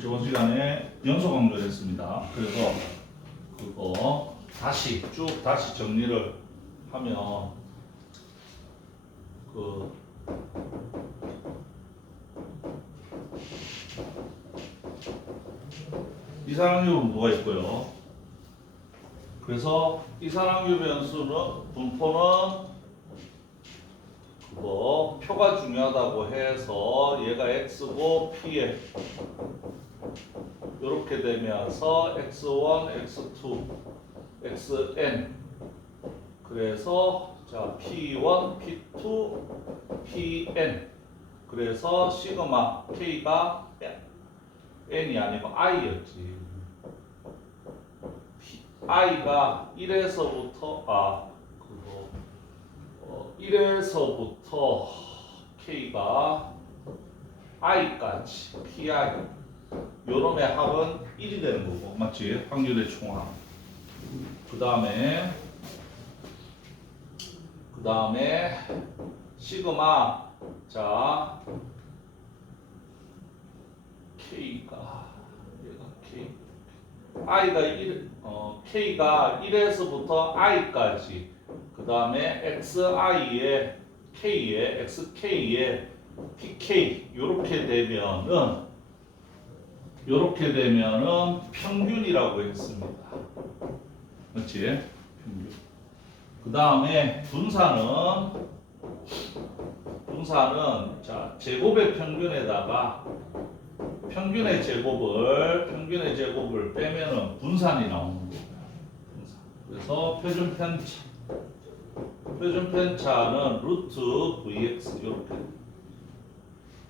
우리 저번 시간에 연속 확률 했습니다. 그래서 그거 다시 정리를 하면 그 이산항유분 뭐가 있고요. 그래서 이산항유 변수는 분포는 그거 표가 중요하다고 해서 얘가 x고 p에 이렇게 되면서 x1, x2, xn 그래서 자 p1, p2, pn 그래서 시그마 k가 n이 아니고 i였지. i가 1에서부터 1에서부터 k가 i까지 pi 요놈의 합은 1이 되는 거고 맞지? 확률의 총합. 그 다음에 시그마 자 k가 얘가 k i가 k가 1에서부터 i까지 그 다음에 xi에 k에 xk에 pk 요렇게 되면은 평균이라고 했습니다. 맞지? 평균. 그 다음에 분사는 자 제곱의 평균에다가 평균의 제곱을 빼면은 분산이 나오는 거예요. 그래서 표준 편차는 루트 vx 이렇게.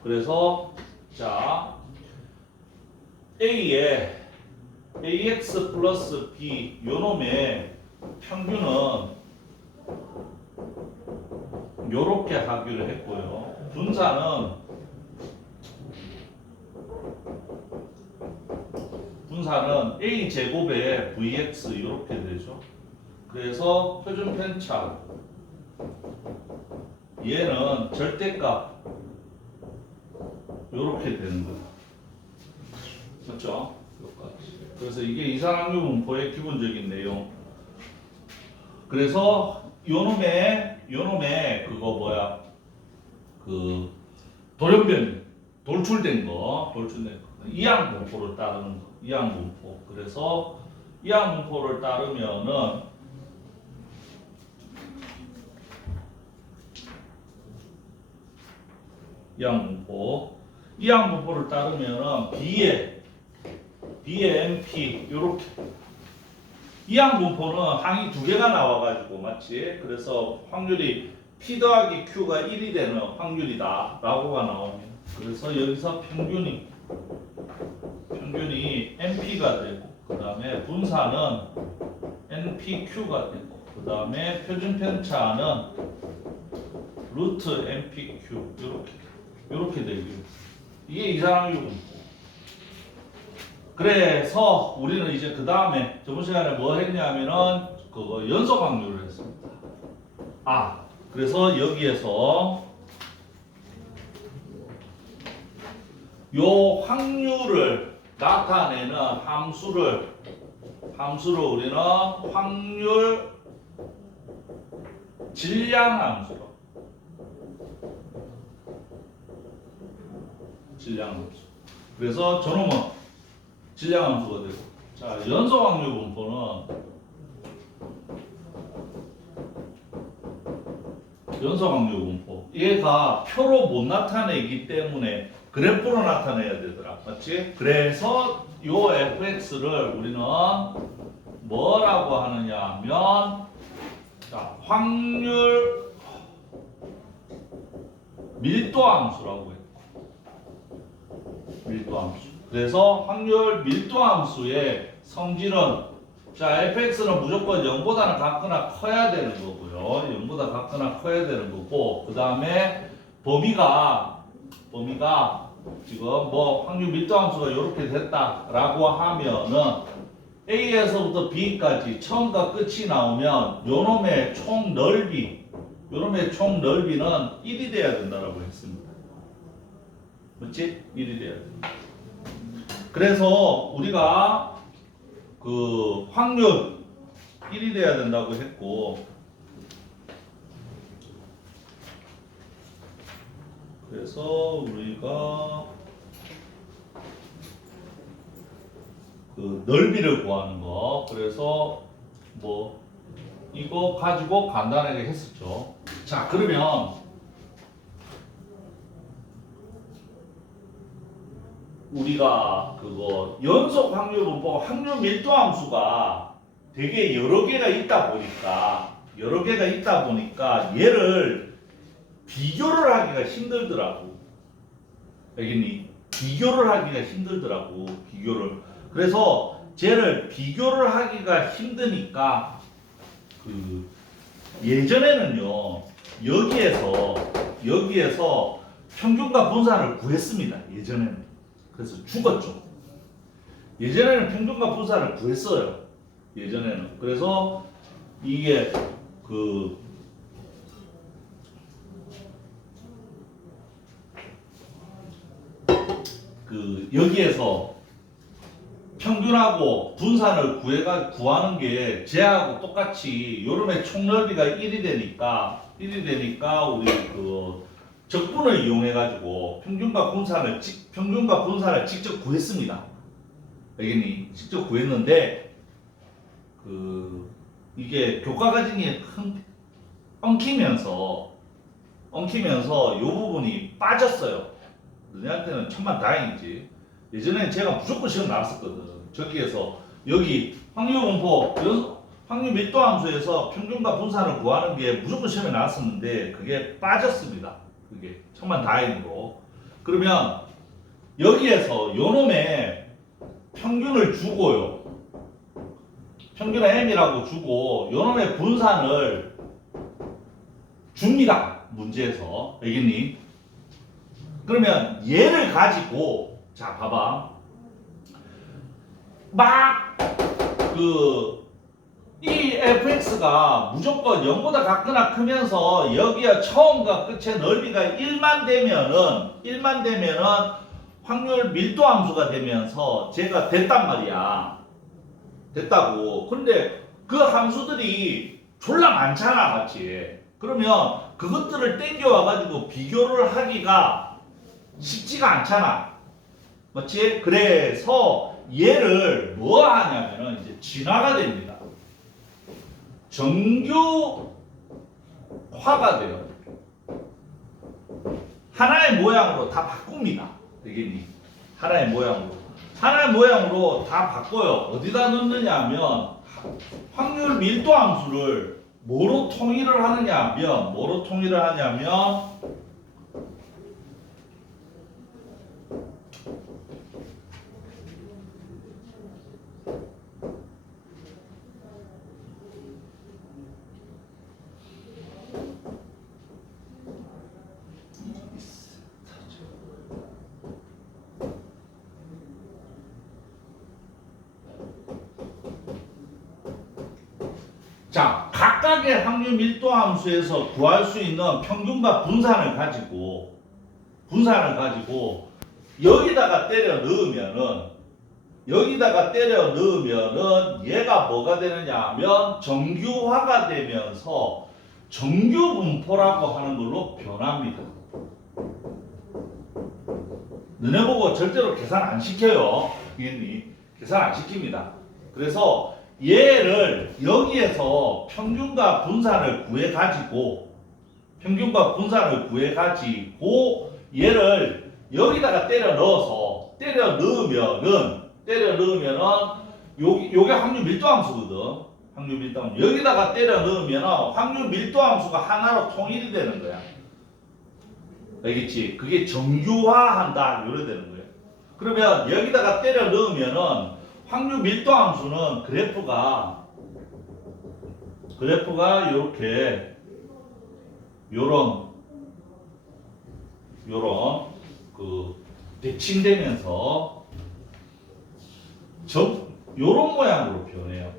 그래서 자 a에 ax 플러스 b 요놈의 평균은 요렇게 하기로 했고요. 분산은 a 제곱에 vx 이렇게 되죠. 그래서 표준 편차 얘는 절대값 이렇게 되는 거예요. 맞죠? 그래서 이게 이산항유 분포의 기본적인 내용. 그래서 요놈의 그거 뭐야? 그 돌출된 거 이항 분포를 따르는 거. 이항 분포. 그래서 이항 분포를 따르면은 이항 분포를 따르면은 B의 MP 요렇게 이항 분포는 항이 두 개가 나와가지고 맞지? 그래서 확률이 P 더하기 Q가 1이 되는 확률이다 라고가 나오면 그래서 여기서 평균이 NP가 되고 그 다음에 분사는 NPQ가 되고 그 다음에 표준 편차는 루트 NPQ 이렇게 되죠. 이게 이산항유 분포. 그래서 우리는 이제 그 다음에 저번 시간에 뭐 했냐면은 그거 연속 확률을 했습니다. 그래서 여기에서 요 확률을 나타내는 함수를 우리는 확률 질량 함수로 그래서 저놈은 질량 함수가 되고 자 연속 확률 분포는 얘가 표로 못 나타내기 때문에 그래프로 나타내야 되더라. 맞지? 그래서 요 fx를 우리는 뭐라고 하느냐 하면 자, 확률 밀도 함수라고 했고 밀도 함수. 그래서 확률 밀도 함수의 성질은 자 fx는 무조건 0보다는 같거나 커야 되는 거고요. 0보다 같거나 커야 되는 거고 그 다음에 범위가 지금 뭐 확률 밀도 함수가 이렇게 됐다라고 하면은 A에서부터 B까지 처음과 끝이 나오면 요놈의 총 넓이는 1이 돼야 된다라고 했습니다. 맞지? 1이 돼야 된다. 그래서 우리가 그 확률 1이 돼야 된다고 했고, 그래서 우리가 그 넓이를 구하는 거, 그래서 뭐 이거 가지고 간단하게 했었죠. 자, 그러면 우리가 그거 연속 확률 분포 확률 밀도 함수가 되게 여러 개가 있다 보니까 얘를 비교를 하기가 힘들더라고. 알겠니? 비교를 하기가 힘들더라고. 그래서 쟤를 비교를 하기가 힘드니까 그 예전에는요, 여기에서 평균과 분산을 구했습니다. 예전에는. 그래서 죽었죠. 예전에는 평균과 분산을 구했어요. 예전에는. 그래서 이게 그 여기에서 평균하고 분산을 구하는 게 쟤하고 똑같이 요름의 총넓이가 1이 되니까 우리 그 적분을 이용해 가지고 평균과 분산을 직접 구했습니다. 알겠니? 직접 구했는데 그 이게 교과 과정이 엉키면서 요 부분이 빠졌어요. 너네한테는 천만다행이지. 예전에는 제가 무조건 시험 나왔었거든. 저기에서 여기 확률 분포, 확률 밀도 함수에서 평균과 분산을 구하는 게 무조건 시험에 나왔었는데 그게 빠졌습니다. 그게 천만다행으로. 그러면 여기에서 요놈의 평균을 주고요. 평균을 m이라고 주고 요놈의 분산을 줍니다. 문제에서. 알겠니? 그러면 얘를 가지고 자 봐봐. 막 이 fx가 무조건 0보다 같거나 크면서 여기에 처음과 끝의 넓이가 1만 되면은 확률 밀도 함수가 되면서 제가 됐단 말이야. 됐다고. 근데 그 함수들이 졸라 많잖아, 맞지? 그러면 그것들을 땡겨와 가지고 비교를 하기가 쉽지가 않잖아. 맞지? 그래서 얘를 뭐 하냐면은 이제 진화가 됩니다. 정규화가 돼요. 하나의 모양으로 다 바꿉니다. 되겠니? 하나의 모양으로 다 바꿔요. 어디다 넣느냐 하면 확률 밀도 함수를 뭐로 통일을 하냐면 자, 각각의 확률 밀도 함수에서 구할 수 있는 평균과 분산을 가지고 여기다가 때려 넣으면은 얘가 뭐가 되느냐 하면 정규화가 되면서 정규 분포라고 하는 걸로 변합니다. 너네 보고 절대로 계산 안 시켜요. 계산 안 시킵니다. 그래서 얘를 여기에서 평균과 분산을 구해 가지고 얘를 여기다가 때려 넣으면은 요게 확률 밀도 함수거든. 여기다가 때려 넣으면은 확률 밀도 함수가 하나로 통일이 되는 거야. 알겠지? 그게 정규화한다 이래 되는 거예요. 그러면 여기다가 때려 넣으면은 확률 밀도 함수는 그래프가 이렇게 요런 그 대칭되면서 요런 모양으로 변해요.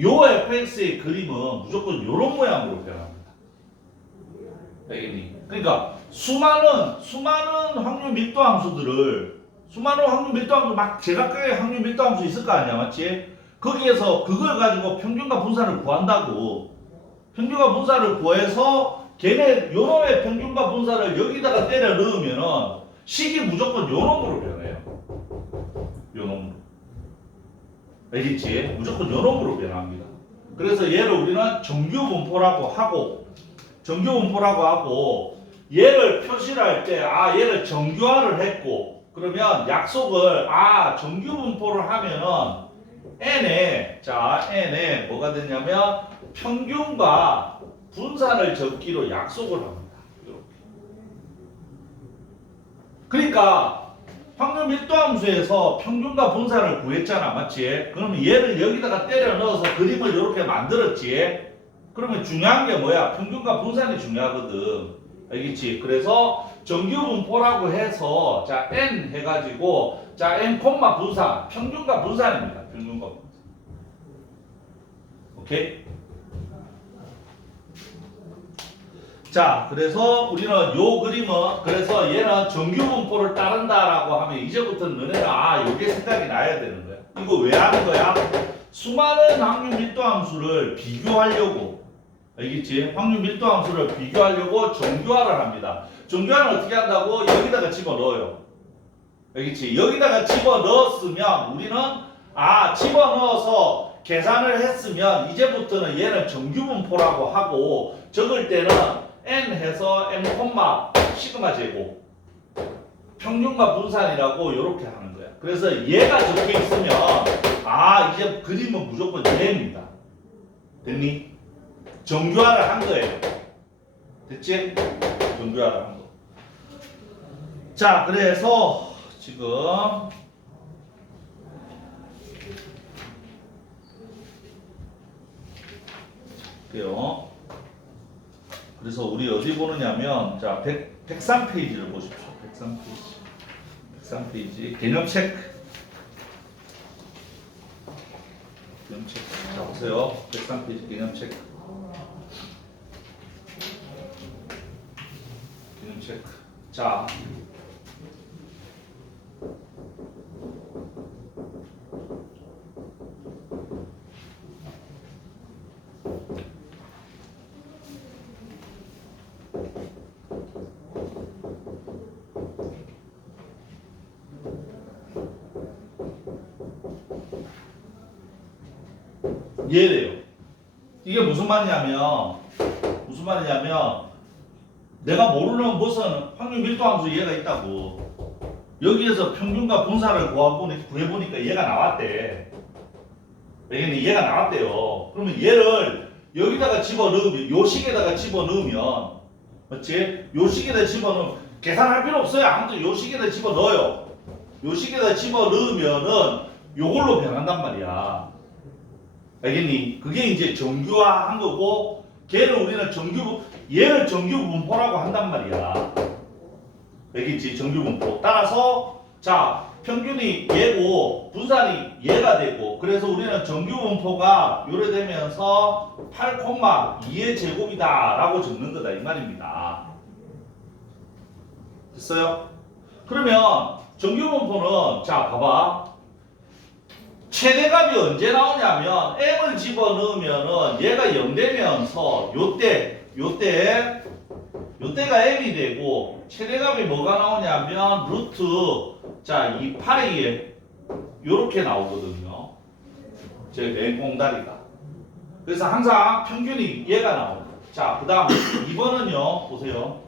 요 fx의 그림은 무조건 요런 모양으로 변합니다. 알겠니? 그러니까 수많은 확률 밀도 함수들을 수많은 확률 밀도함수 막 제각각의 확률 밀도함수 있을 거 아니야, 맞지? 거기에서 그걸 가지고 평균과 분산을 구한다고. 평균과 분산을 구해서 걔네 요놈의 평균과 분산을 여기다가 때려 넣으면은 식이 무조건 요놈으로 변해요. 요놈으로. 알겠지? 무조건 요놈으로 변합니다. 그래서 얘를 우리는 정규분포라고 하고, 얘를 표시를 할 때, 얘를 정규화를 했고, 그러면 약속을, 정규분포를 하면은 n에 뭐가 되냐면 평균과 분산을 적기로 약속을 합니다. 이렇게. 그러니까 확률 밀도함수에서 평균과 분산을 구했잖아, 맞지? 그러면 얘를 여기다가 때려 넣어서 그림을 이렇게 만들었지. 그러면 중요한 게 뭐야? 평균과 분산이 중요하거든. 알겠지? 그래서 정규분포라고 해서 n 해가지고 n 콤마 분산, 평균과 분산입니다. 평균과 분산. 오케이? 자, 그래서 우리는 요 그림은, 그래서 얘는 정규분포를 따른다라고 하면 이제부터는 너네가 요게 생각이 나야 되는 거야. 이거 왜 하는 거야? 수많은 확률 밀도함수를 비교하려고, 알겠지? 확률 밀도함수를 비교하려고 정규화를 합니다. 정규화는 어떻게 한다고? 여기다가 집어넣어요. 알겠지? 여기다가 집어넣었으면 우리는 집어넣어서 계산을 했으면 이제부터는 얘는 정규분포라고 하고 적을 때는 n 해서 m 콤마 시그마 제곱 평균과 분산이라고 이렇게 하는 거야. 그래서 얘가 적혀 있으면 이제 그림은 무조건 얘입니다. 됐니? 정규화를 한 거예요. 됐지? 정규화를 한 거. 자, 그래서 지금 볼게요. 그래서 우리 어디 보느냐면, 자, 103페이지를 보십시오. 103페이지. 개념 체크. 개념 체크. 자, 보세요. 103페이지 개념 체크. 개념 체크. 자. 얘래요. 이게 무슨 말이냐면 내가 모르는 무슨 확률 밀도함수 얘가 있다고. 여기에서 평균과 분산을 구해보니까 얘가 나왔대. 얘가 나왔대요. 그러면 얘를 여기다가 집어넣으면, 요 식에다가 집어넣으면, 맞지? 요 식에다 집어넣으면 계산할 필요 없어요. 아무튼 요 식에다 집어넣어요. 요 식에다 집어넣으면은 요걸로 변한단 말이야. 알겠니? 그게 이제 정규화한 거고, 걔를 우리는 얘를 정규분포라고 한단 말이야. 알겠지? 정규분포. 따라서 자, 평균이 얘고 분산이 얘가 되고, 그래서 우리는 정규분포가 요래 되면서 8,2의 제곱이다 라고 적는 거다 이 말입니다. 됐어요? 그러면 정규분포는, 자, 봐봐. 최대값이 언제 나오냐면 m을 집어넣으면은 얘가 0 되면서 요때가 m이 되고, 최대값이 뭐가 나오냐면 루트, 자, 이 8에 요렇게 나오거든요. 제 맨꽁다리가. 그래서 항상 평균이 얘가 나옵니다. 자, 그 다음 2번은요 보세요.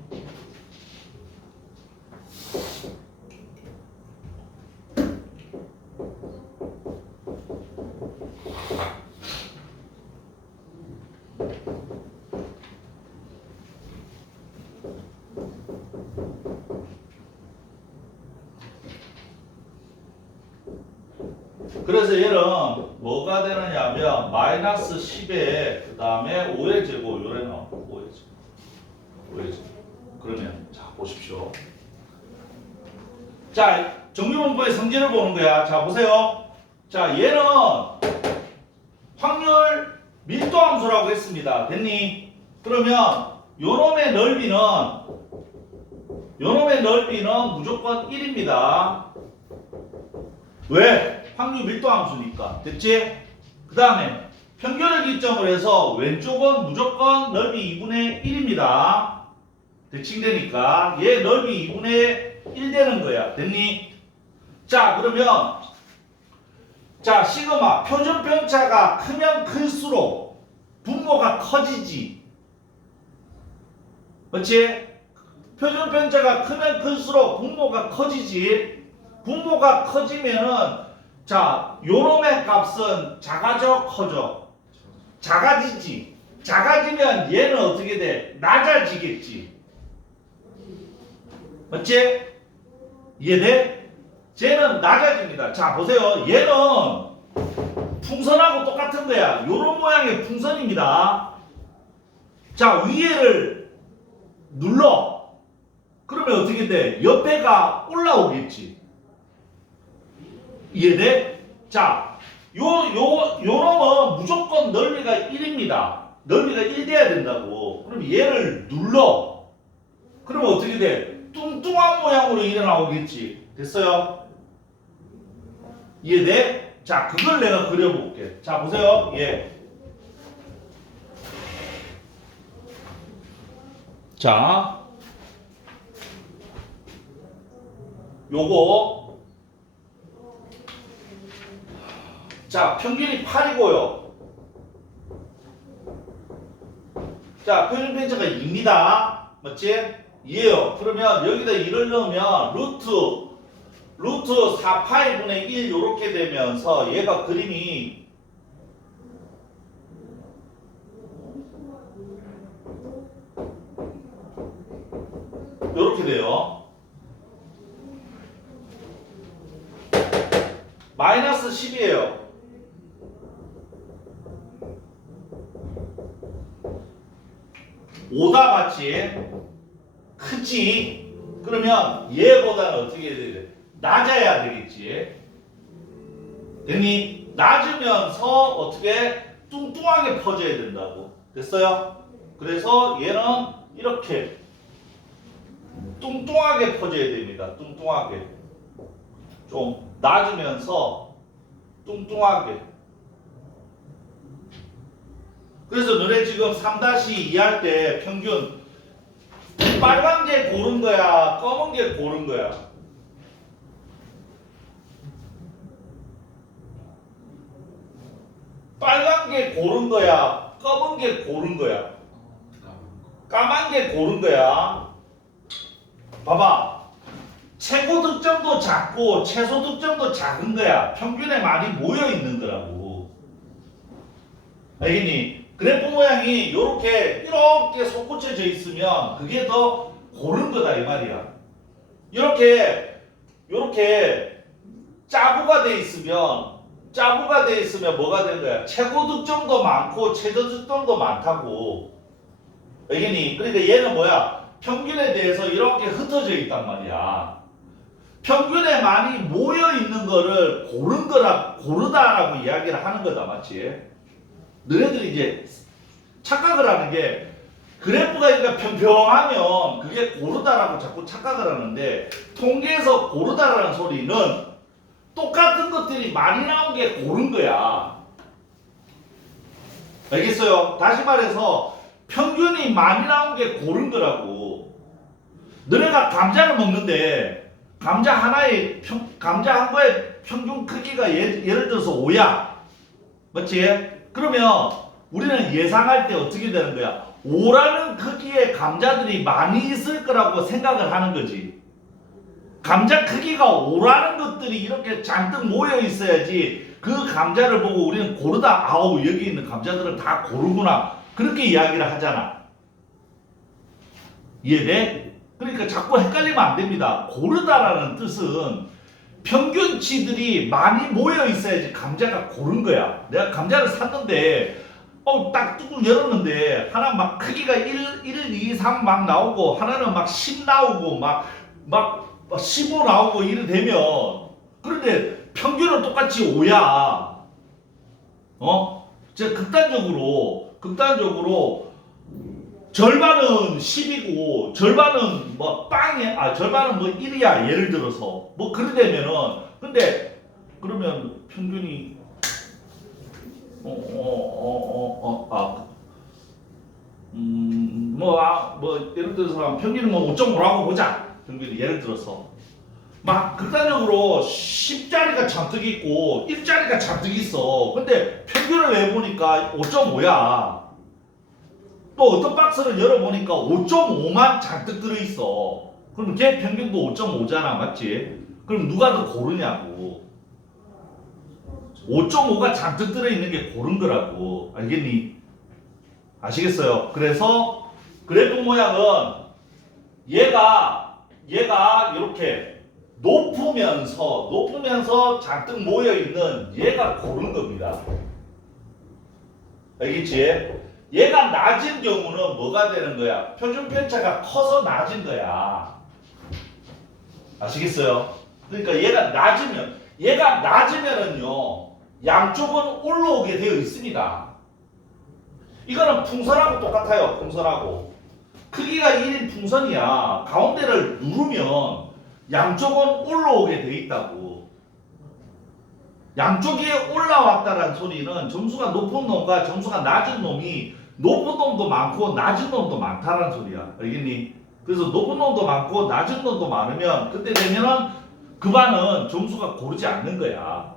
그래서 얘는 뭐가 되느냐면 마이너스 10에 그 다음에 5의 제곱 요래 나오고 5의 제곱. 그러면 자 보십시오. 자, 정규분포의 성질을 보는 거야. 자, 보세요. 자, 얘는 확률 밀도함수라고 했습니다. 됐니? 그러면 요놈의 넓이는 무조건 1입니다. 왜? 확률 밀도 함수니까. 됐지? 그 다음에 평균을 기점으로 해서 왼쪽은 무조건 넓이 2분의 1입니다. 대칭되니까 얘 넓이 2분의 1 되는 거야. 됐니? 자, 그러면 자, 시그마 표준 편차가 크면 클수록 분모가 커지지. 그렇지? 표준 편차가 크면 클수록 분모가 커지지. 분모가 커지면은 자, 요놈의 값은 작아져, 커져? 작아지지. 작아지면 얘는 어떻게 돼? 낮아지겠지. 맞지? 이해돼? 쟤는 낮아집니다. 자, 보세요. 얘는 풍선하고 똑같은 거야. 요런 모양의 풍선입니다. 자, 위에를 눌러. 그러면 어떻게 돼? 옆에가 올라오겠지. 이해돼? 자, 요놈은 무조건 넓이가 1입니다. 넓이가 1 돼야 된다고. 그럼 얘를 눌러. 그러면 어떻게 돼? 뚱뚱한 모양으로 일어나오겠지. 됐어요? 이해돼? 자, 그걸 내가 그려볼게. 자, 보세요. 예. 자, 요거. 자, 평균이 8이고요. 자, 표준 편차가 2입니다. 맞지? 이해요. 그러면 여기다 1을 넣으면 루트 4파이분의 1 요렇게 되면서 얘가 그림이 요렇게 돼요. 마이너스 10이에요. 오다 맞지? 크지? 그러면 얘보다는 어떻게 해야 돼? 낮아야 되겠지. 됐니? 낮으면서 어떻게 뚱뚱하게 퍼져야 된다고. 됐어요? 그래서 얘는 이렇게 뚱뚱하게 퍼져야 됩니다. 뚱뚱하게. 좀 낮으면서 뚱뚱하게. 그래서 너네 지금 3-2 할 때 평균 빨간 게 고른 거야? 검은 게 고른 거야? 빨간 게 고른 거야? 검은 게 고른 거야? 까만 게 고른 거야? 봐봐. 최고 득점도 작고 최소 득점도 작은 거야. 평균에 많이 모여 있는 거라고. 알겠니? 그래프 모양이 이렇게 솟구쳐져 있으면 그게 더 고른 거다 이 말이야. 이렇게 짜부가 돼 있으면 뭐가 되는 거야? 최고 득점도 많고 최저 득점도 많다고. 알겠니? 그러니까 얘는 뭐야? 평균에 대해서 이렇게 흩어져 있단 말이야. 평균에 많이 모여 있는 거를 고르다라고 이야기를 하는 거다, 맞지? 너네들이 이제 착각을 하는 게 그래프가 그러니까 평평하면 그게 고르다라고 자꾸 착각을 하는데 통계에서 고르다라는 소리는 똑같은 것들이 많이 나온 게 고른 거야. 알겠어요? 다시 말해서 평균이 많이 나온 게 고른 거라고. 너네가 감자를 먹는데 감자 한 거에 평균 크기가 예를 들어서 5야. 맞지? 그러면 우리는 예상할 때 어떻게 되는 거야? 5라는 크기의 감자들이 많이 있을 거라고 생각을 하는 거지. 감자 크기가 5라는 것들이 이렇게 잔뜩 모여 있어야지 그 감자를 보고 우리는 고르다 아우 여기 있는 감자들은 다 고르구나 그렇게 이야기를 하잖아. 이해돼? 그러니까 자꾸 헷갈리면 안 됩니다. 고르다라는 뜻은 평균치들이 많이 모여 있어야지 감자가 고른 거야. 내가 감자를 샀는데 딱 뚜껑 열었는데 하나 막 크기가 1, 2, 3 막 나오고 하나는 막 10 나오고 막 15 나오고 이래 되면 그런데 평균은 똑같이 5야. 제가 극단적으로 절반은 10이고 절반은 뭐 절반은 뭐 1이야 예를 들어서 뭐 그러되면은 근데 그러면 평균이 뭐 예를 들어서 평균은 뭐 5.5라고 보자. 평균이 예를 들어서 막 극단적으로 10자리가 잔뜩 있고 1자리가 잔뜩 있어. 근데 평균을 내보니까 5.5야. 또 어떤 박스를 열어보니까 5.5만 잔뜩 들어있어. 그럼 걔 평균도 5.5잖아, 맞지? 그럼 누가 더 고르냐고. 5.5가 잔뜩 들어있는 게 고른 거라고. 알겠니? 아시겠어요? 그래서 그래프 모양은 얘가 이렇게 높으면서 잔뜩 모여있는 얘가 고른 겁니다. 알겠지? 얘가 낮은 경우는 뭐가 되는 거야? 표준 편차가 커서 낮은 거야. 아시겠어요? 그러니까 얘가 낮으면은요, 양쪽은 올라오게 되어 있습니다. 이거는 풍선하고 똑같아요. 풍선하고. 크기가 1인 풍선이야. 가운데를 누르면 양쪽은 올라오게 되어 있다고. 양쪽이 올라왔다는 소리는 점수가 높은 놈과 점수가 낮은 놈이 높은 놈도 많고 낮은 놈도 많다는 소리야. 알겠니? 그래서 높은 놈도 많고 낮은 놈도 많으면 그때 되면은 그 반은 점수가 고르지 않는 거야.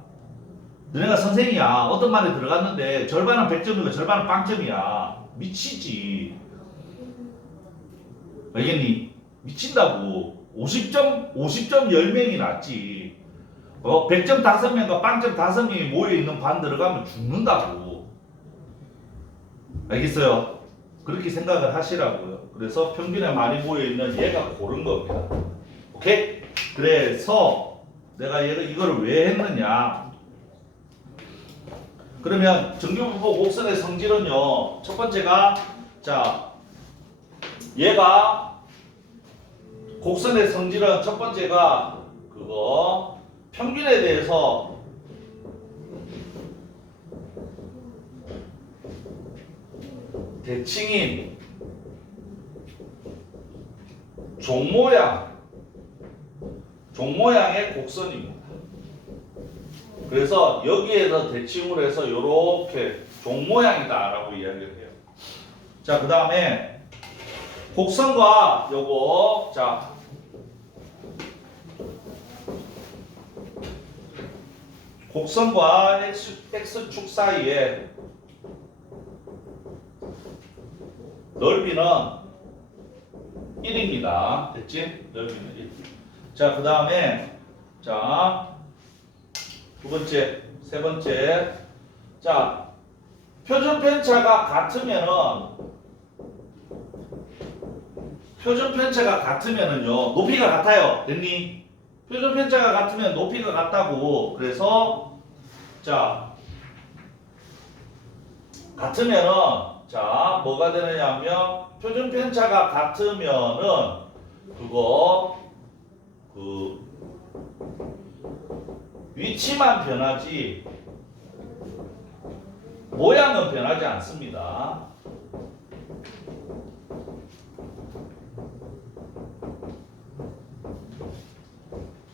너네가 선생이야. 어떤 반에 들어갔는데 절반은 100점이고 절반은 빵점이야. 미치지. 알겠니? 미친다고. 50점 10명이 낫지. 100점 5명과 빵점 5명이 모여있는 반 들어가면 죽는다고. 알겠어요? 그렇게 생각을 하시라고요. 그래서 평균에 많이 모여있는 얘가 고른 겁니다. 오케이? 그래서 내가 이거를 왜 했느냐. 그러면 정규분포 곡선의 성질은요. 첫 번째가 자 얘가 곡선의 성질은 첫 번째가 그거 평균에 대해서 대칭인 종모양의 곡선입니다. 그래서 여기에서 대칭을 해서 이렇게 종모양이다라고 이야기를 해요. 자, 그 다음에 곡선과 요거 자 곡선과 x축 사이에 넓이는 1입니다. 됐지? 넓이는 1. 자, 그 다음에 자 두 번째, 세 번째. 자, 표준 편차가 같으면은요, 높이가 같아요. 됐니? 표준 편차가 같으면 높이가 같다고. 그래서 자, 같으면은 자, 뭐가 되느냐면 표준 편차가 같으면은 그 위치만 변하지 모양은 변하지 않습니다.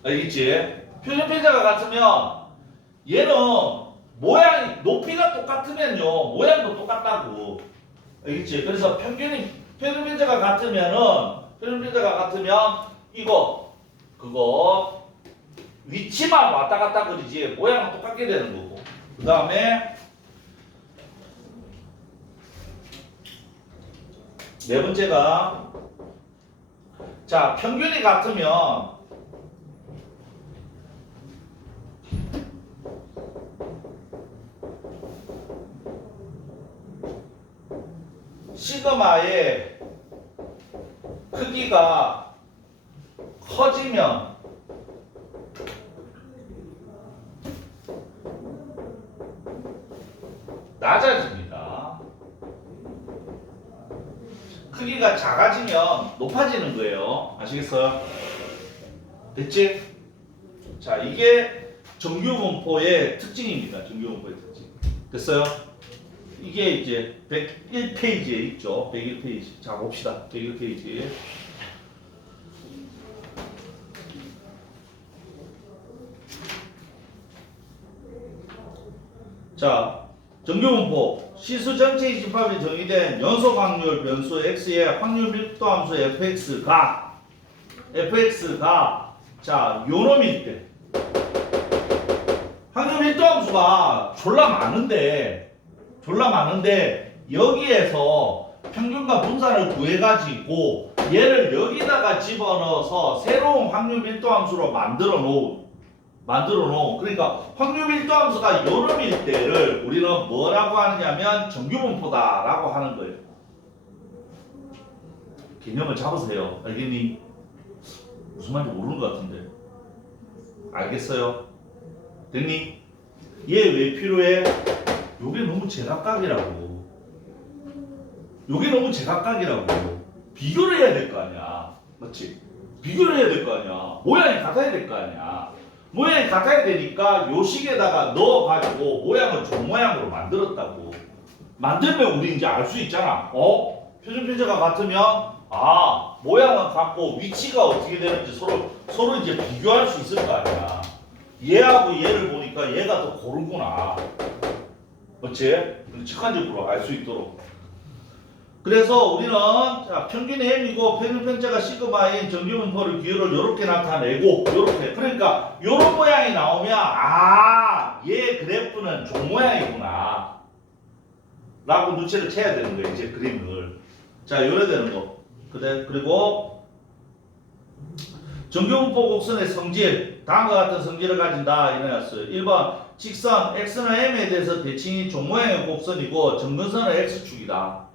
알겠지? 표준 편차가 같으면 얘는 모양이 높이가 똑같으면요 모양도 똑같다고. 알겠지? 그래서 표준 편차가 같으면 이거 그거 위치만 왔다 갔다 그리지 모양은 똑같게 되는 거고. 그 다음에 네 번째가 자 평균이 같으면 시그마의 크기가 커지면 낮아집니다. 크기가 작아지면 높아지는 거예요. 아시겠어요? 됐지? 자, 이게 정규분포의 특징입니다. 정규분포의 특징. 됐어요? 이게 이제 101페이지에 있죠. 101페이지. 자, 봅시다. 101페이지. 자, 정규분포 시수 전체의 집합이 정의된 연속 확률 변수 x의 확률 밀도 함수 fx가 자, 요놈일 때 확률 밀도 함수가 졸라 많은데 여기에서 평균과 분산을 구해가지고 얘를 여기다가 집어넣어서 새로운 확률 밀도 함수로 만들어 놓은 그러니까 확률 밀도 함수가 요놈일 때를 우리는 뭐라고 하느냐면 정규분포다라고 하는 거예요. 개념을 잡으세요. 알겠니? 무슨 말인지 모르는 것 같은데. 알겠어요? 됐니? 얘 왜 필요해? 요게 너무 제각각이라고. 비교를 해야 될 거 아니야. 맞지? 비교를 해야 될 거 아니야. 모양이 같아야 될 거 아니야. 모양이 같아야 되니까 요 식에다가 넣어가지고 모양을 종 모양으로 만들었다고. 만들면 우리 이제 알 수 있잖아. 표준 편차가 같으면 모양은 같고 위치가 어떻게 되는지 서로 이제 비교할 수 있을 거 아니야. 얘하고 얘를 보니까 얘가 더 고르구나. 맞지? 직관적으로 알 수 있도록. 그래서 우리는 자, 평균이 m이고 평균 편차가 시그마인 정규분포를 기호를 이렇게 나타내고 이렇게 그러니까 이런 모양이 나오면 얘 그래프는 종 모양이구나 라고 눈치를 채야 되는 거예요. 이제 그림을 자 요래 되는 거. 그리고 정규분포 곡선의 성질 다음과 같은 성질을 가진다 이래놨어요. 1번 직선 x는 m에 대해서 대칭이 종 모양의 곡선이고 점근선은 x축이다.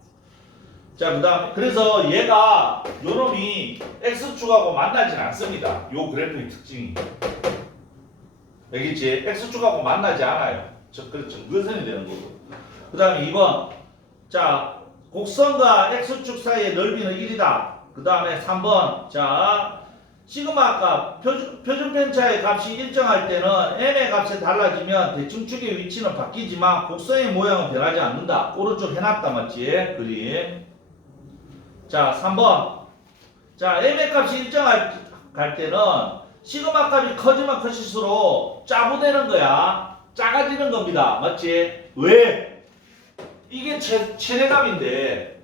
자, 그 다음에, 그래서 얘가, 요놈이 X축하고 만나진 않습니다. 요 그래프의 특징이. 알겠지? X축하고 만나지 않아요. 그렇죠. 정근선이 되는 거고. 그 다음에 2번. 자, 곡선과 X축 사이의 넓이는 1이다. 그 다음에 3번. 자, 시그마 값, 표준 편차의 값이 일정할 때는 n의 값이 달라지면 대칭축의 위치는 바뀌지만 곡선의 모양은 변하지 않는다. 오른쪽 해놨다, 맞지? 그림. 자, 3번. 자, m의 값이 일정할 때는 시그마 값이 커지면 커질수록 짜부되는 거야. 작아지는 겁니다. 맞지? 왜? 이게 최대값인데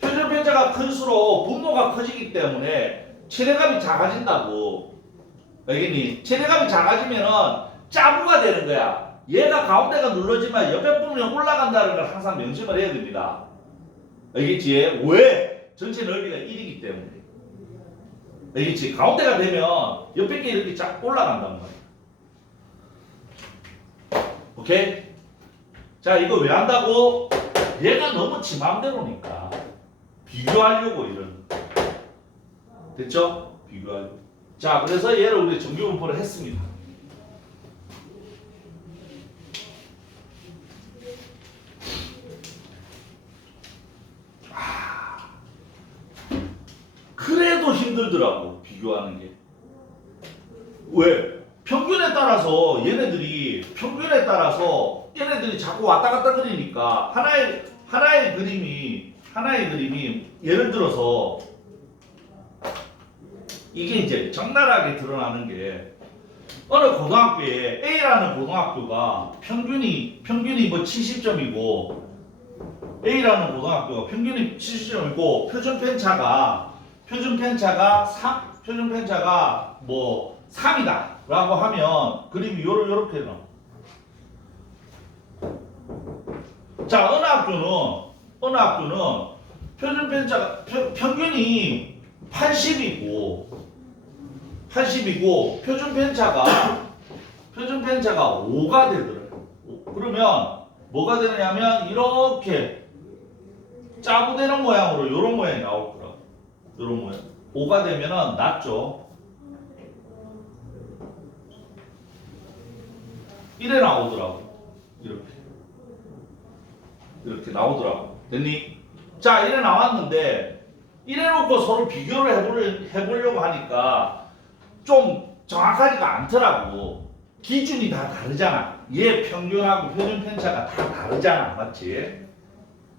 표준 편차가 클수록 분모가 커지기 때문에 최대값이 작아진다고. 알겠니? 최대값이 작아지면은 짜부가 되는 거야. 얘가 가운데가 눌러지만 옆에 부분이 올라간다는 걸 항상 명심을 해야 됩니다. 알겠지? 왜? 전체 넓이가 1이기 때문에. 알겠지? 가운데가 되면 옆에 게 이렇게 쫙 올라간단 말이야. 오케이? 자, 이거 왜 한다고? 얘가 너무 지 맘대로니까. 비교하려고 이런. 됐죠? 비교하려고. 자, 그래서 얘를 우리 정규분포를 했습니다. 그래도 힘들더라고 비교하는 게. 왜? 평균에 따라서 얘네들이 자꾸 왔다 갔다 그리니까 하나의 그림이 예를 들어서 이게 이제 적나라하게 드러나는 게 어느 고등학교에 A라는 고등학교가 평균이 뭐 70점이고 A라는 고등학교가 평균이 70점이고 표준 편차가 뭐 3이다 라고 하면 그림이 요렇게 나와. 자, 어느 학교는 표준 편차가 평균이 80이고 표준 편차가 5가 되더라고요. 그러면 뭐가 되느냐면 이렇게 짜부되는 모양으로 요런 모양이 나오더라고요. 요런 모양. 5가 되면은 낮죠. 이래 나오더라고. 이렇게 나오더라고. 됐니? 자, 이래 나왔는데 이래 놓고 서로 비교를 해보려고 하니까 좀 정확하지가 않더라고. 기준이 다 다르잖아. 얘 평균하고 표준 편차가 다 다르잖아. 맞지?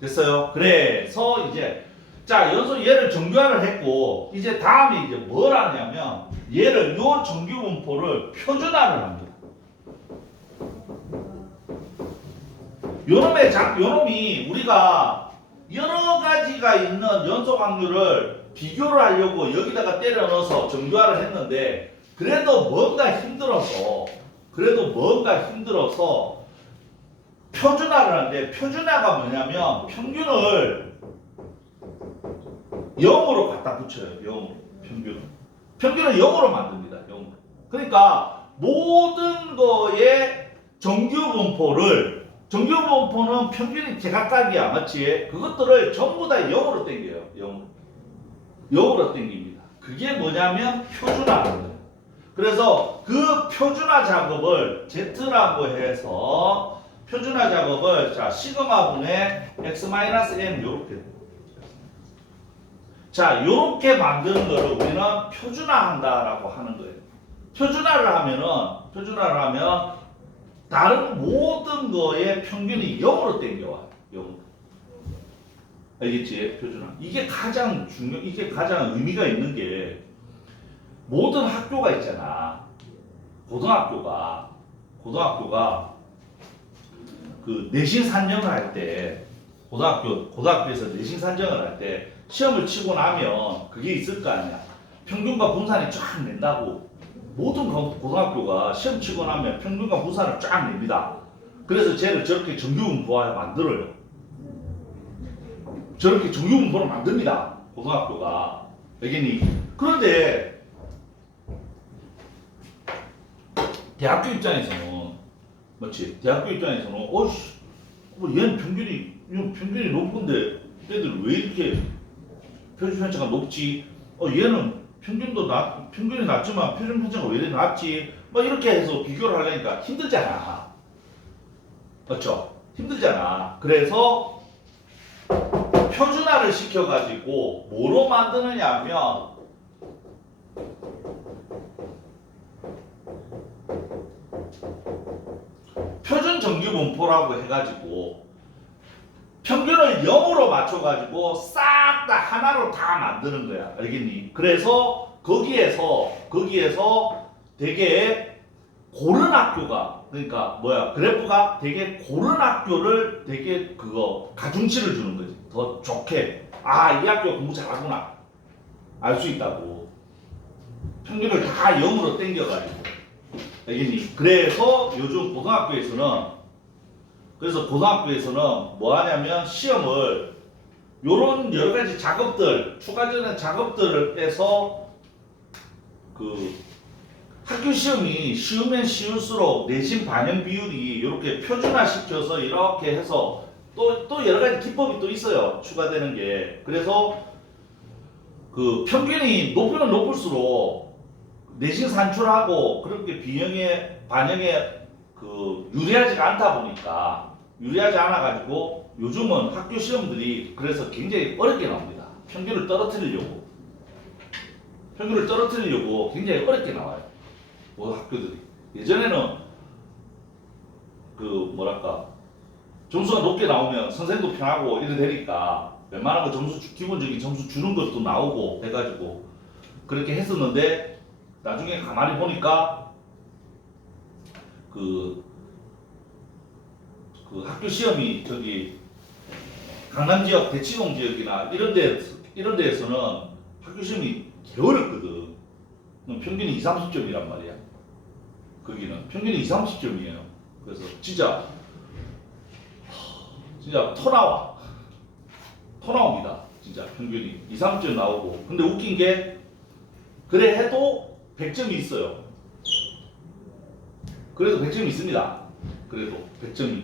됐어요? 그래서 이제 자, 여기서 얘를 정교화를 했고 이제 다음에 이제 뭘 하냐면 얘를 요 정규분포를 표준화를 합니다. 요놈이 우리가 여러 가지가 있는 연속 확률을 비교를 하려고 여기다가 때려 넣어서 정교화를 했는데 그래도 뭔가 힘들어서 표준화를 하는데 표준화가 뭐냐면 평균을 0으로 갖다 붙여요. 0으로 평균을 0으로 만듭니다. 0으로. 그러니까 모든 거의 정규분포는 평균이 제각각이야. 맞지? 그것들을 전부 다 0으로 당겨요. 0으로 당깁니다. 그게 뭐냐면 표준화라는 거예요. 그래서 그 표준화 작업을 Z라고 해서 표준화 작업을 자 시그마분의 x-m 요렇게 자 요렇게 만드는 거를 우리는 표준화한다라고 하는 거예요. 표준화를 하면 다른 모든 거의 평균이 0으로 땡겨와요. 0으로. 알겠지? 표준화. 이게 가장 의미가 있는 게 모든 학교가 있잖아. 고등학교가 그 내신 산정을 할 때 고등학교에서 내신 산정을 할 때 시험을 치고 나면 그게 있을 거 아니야. 평균과 분산이 쫙 낸다고. 모든 고등학교가 시험 치고 나면 평균과 분산을 쫙 냅니다. 그래서 쟤를 저렇게 정규분포화 만들어요. 저렇게 정규분포를 만듭니다. 고등학교가. 알겠니? 그런데 대학교 입장에서는 맞지? 대학교 입장에서는 얘는 평균이 높은데 애들 왜 이렇게 표준 편차가 높지? 얘는 평균이 낮지만 표준 편차가 왜 이렇게 낮지? 막 이렇게 해서 비교를 하려니까 힘들잖아. 맞죠? 힘들잖아. 그래서 표준화를 시켜가지고 뭐로 만드느냐 하면 표준 정규분포라고 해가지고 평균을 0으로 맞춰가지고 싹 다 하나로 다 만드는 거야. 알겠니? 그래서 거기에서 되게 고른 학교가 그러니까 그래프가 되게 고른 학교를 되게 가중치를 주는 거지. 더 좋게 이 학교 공부 잘하구나 알 수 있다고. 평균을 다 0으로 땡겨가지고. 알겠니? 그래서 요즘 고등학교에서는 뭐 하냐면 시험을 요런 여러 가지 작업들, 추가적인 작업들을 빼서 학교 시험이 쉬우면 쉬울수록 내신 반영 비율이 이렇게 표준화 시켜서 이렇게 해서 또 여러 가지 기법이 또 있어요. 추가되는 게. 그래서 평균이 높으면 높을수록 내신 산출하고 그렇게 반영에 유리하지가 않다 보니까 유리하지 않아가지고 요즘은 학교 시험들이 그래서 굉장히 어렵게 나옵니다. 평균을 떨어뜨리려고 굉장히 어렵게 나와요. 모든 학교들이. 예전에는 점수가 높게 나오면 선생님도 편하고 이래 되니까 웬만한 거 기본적인 점수 주는 것도 나오고 해가지고 그렇게 했었는데 나중에 가만히 보니까 학교 시험이 강남 지역, 대치동 지역이나 이런 데에서는 학교 시험이 개 어렵거든. 평균이 20, 30점이란 말이야. 거기는 평균이 20, 30점이에요. 그래서 진짜 토 나옵니다. 진짜 평균이 20, 30점 나오고. 근데 웃긴 게 그래 해도 100점이 있어요. 그래도 100점이 있습니다. 그래도 100점이.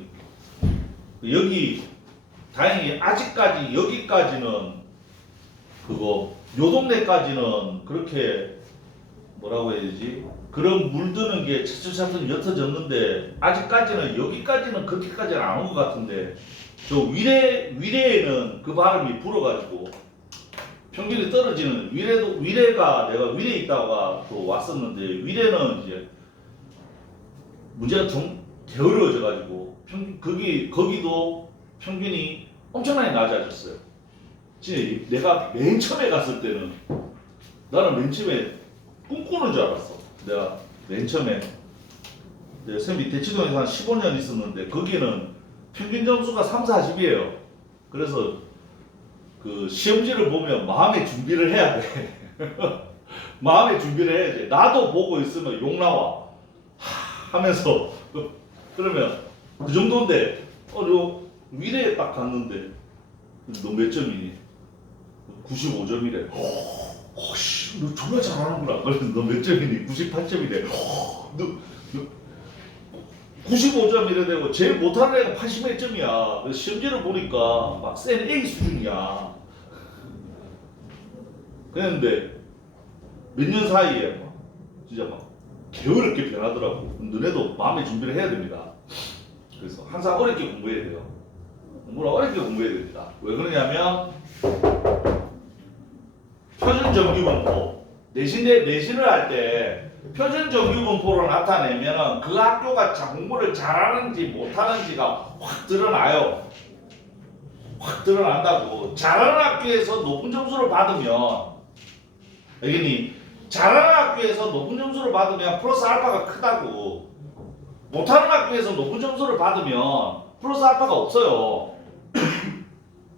여기 다행히 아직까지 여기까지는 요 동네까지는 그렇게 뭐라고 해야 되지? 그런 물드는 게 차츰 옅어졌는데 아직까지는 여기까지는 그렇게까지는 안 온 것 같은데 저 위례에는 그 바람이 불어가지고 평균이 떨어지는 위례가 내가 위례에 있다가 또 왔었는데 위례는 이제 문제가 좀 게으르워져가지고 거기도 평균이 엄청나게 낮아졌어요. 진짜 내가 맨 처음에 갔을 때는 나는 맨 처음에 꿈꾸는 줄 알았어. 내가 맨 처음에 쌤이 대치동에서 한 15년 있었는데 거기는 평균 점수가 3, 40이에요. 그래서 그 시험지를 보면 마음의 준비를 해야 돼. 마음의 준비를 해야지. 나도 보고 있으면 욕 나와. 하면서 그러면 그 정도인데 요 미래에 딱 갔는데 너 몇 점이니? 95점이래. 씨, 너 정말 잘하는구나. 그래서 너 몇 점이니? 98점이래. 너 95점이래 되고 제일 못하는 애가 80몇 점이야. 그래서 시험지를 보니까 막 센 A 수준이야. 그랬는데 몇 년 사이에 막 진짜 막 게으르게 변하더라고. 너네도 마음의 준비를 해야 됩니다. 그래서 항상 어렵게 공부해야 돼요. 공부를 어렵게 공부해야 됩니다. 왜 그러냐면 표준 정규 분포 내신을 할 때 표준 정규 분포를 나타내면 그 학교가 공부를 잘하는지 못하는지가 확 드러나요. 확 드러난다고. 잘하는 학교에서 높은 점수를 받으면 알겠니? 잘하는 학교에서 높은 점수를 받으면 플러스 알파가 크다고. 못하는 학교에서 높은 점수를 받으면 플러스 알파가 없어요.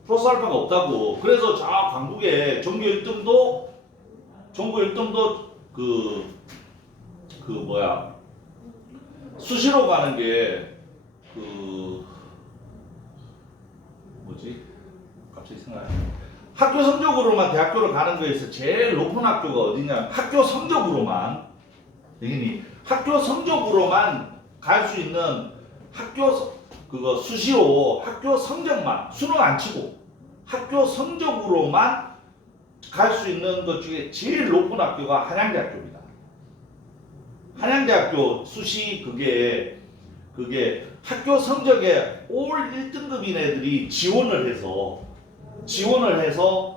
플러스 알파가 없다고. 그래서 저 강북에 전교 1등도 그 뭐야 수시로 가는 게 그 뭐지? 갑자기 생각이 안 나. 학교 성적으로만 대학교를 가는 거에서 제일 높은 학교가 어디냐? 학교 성적으로만 되겠니? 학교 성적으로만 갈 수 있는 그거 수시로 학교 성적만 수능 안 치고 학교 성적으로만 갈 수 있는 것 중에 제일 높은 학교가 한양대학교입니다. 한양대학교 수시 그게 학교 성적에 올 1등급인 애들이 지원을 해서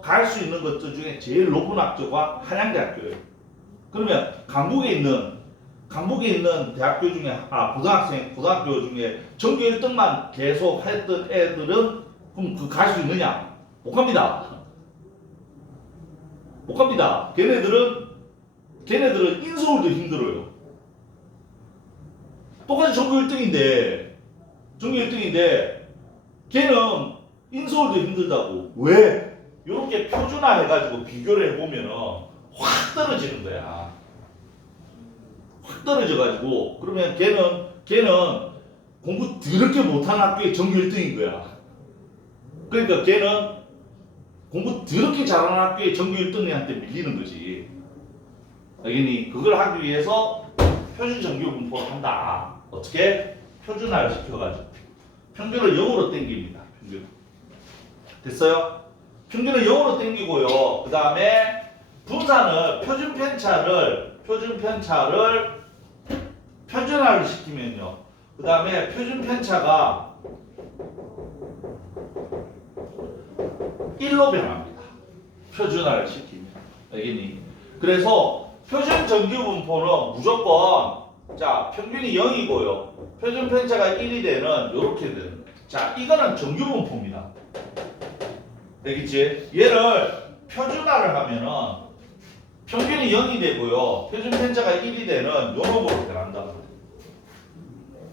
갈 수 있는 것들 중에 제일 높은 학교가 한양대학교예요. 그러면 강북에 있는 대학교 중에 고등학교 중에 전교 1등만 계속 했던 애들은 그럼 그 갈 수 있느냐? 못 갑니다. 못 갑니다. 걔네들은 인서울도 힘들어요. 똑같이 전교 1등인데 걔는 인서울도 힘들다고. 왜? 이렇게 표준화 해가지고 비교를 해보면은 확 떨어지는 거야. 확 떨어져가지고 그러면 걔는 공부 더럽게 못하는 학교의 전교 1등인 거야. 그러니까 걔는 공부 더럽게 잘하는 학교의 전교 1등한테 밀리는 거지. 알겠니? 그걸 하기 위해서 표준 정규 분포를 한다. 어떻게? 표준화를 시켜가지고 평균을 0으로 땡깁니다. 평균. 됐어요? 평균을 0으로 땡기고요. 그 다음에 분산을 표준 편차를 표준화를 시키면요. 그 다음에 표준 편차가 1로 변합니다. 표준화를 시키면. 알겠니? 그래서 표준 정규 분포는 무조건 자 평균이 0이고요. 표준 편차가 1이 되는 이렇게 되는. 자 이거는 정규 분포입니다. 알겠지? 얘를 표준화를 하면은 평균이 0이 되고요. 표준 편차가 1이 되는 요 놈으로 변한다.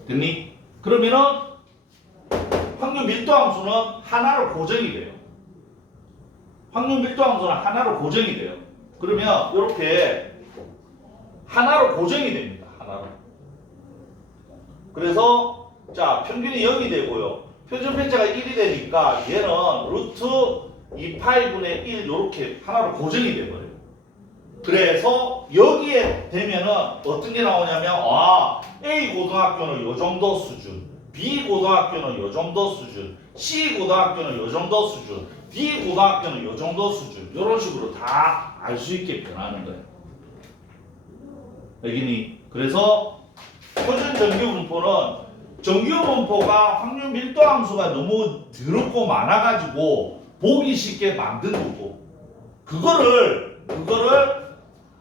됐니? 그러면은 확률 밀도 함수는 하나로 고정이 돼요. 확률 밀도 함수는 하나로 고정이 돼요. 그러면 이렇게 하나로 고정이 됩니다. 하나로. 그래서 자 평균이 0이 되고요. 표준 편차가 1이 되니까 얘는 루트 2파이분의 1 이렇게 하나로 고정이 돼버려요. 그래서 여기에 되면은 어떤 게 나오냐면 A 고등학교는 요 정도 수준, B 고등학교는 요 정도 수준, C 고등학교는 요 정도 수준, D 고등학교는 요 정도 수준 이런 식으로 다 알 수 있게 변하는 거예요. 알겠니? 그래서 표준 정규 분포는 정규 분포가 확률 밀도 함수가 너무 더럽고 많아가지고 보기 쉽게 만든 거고 그거를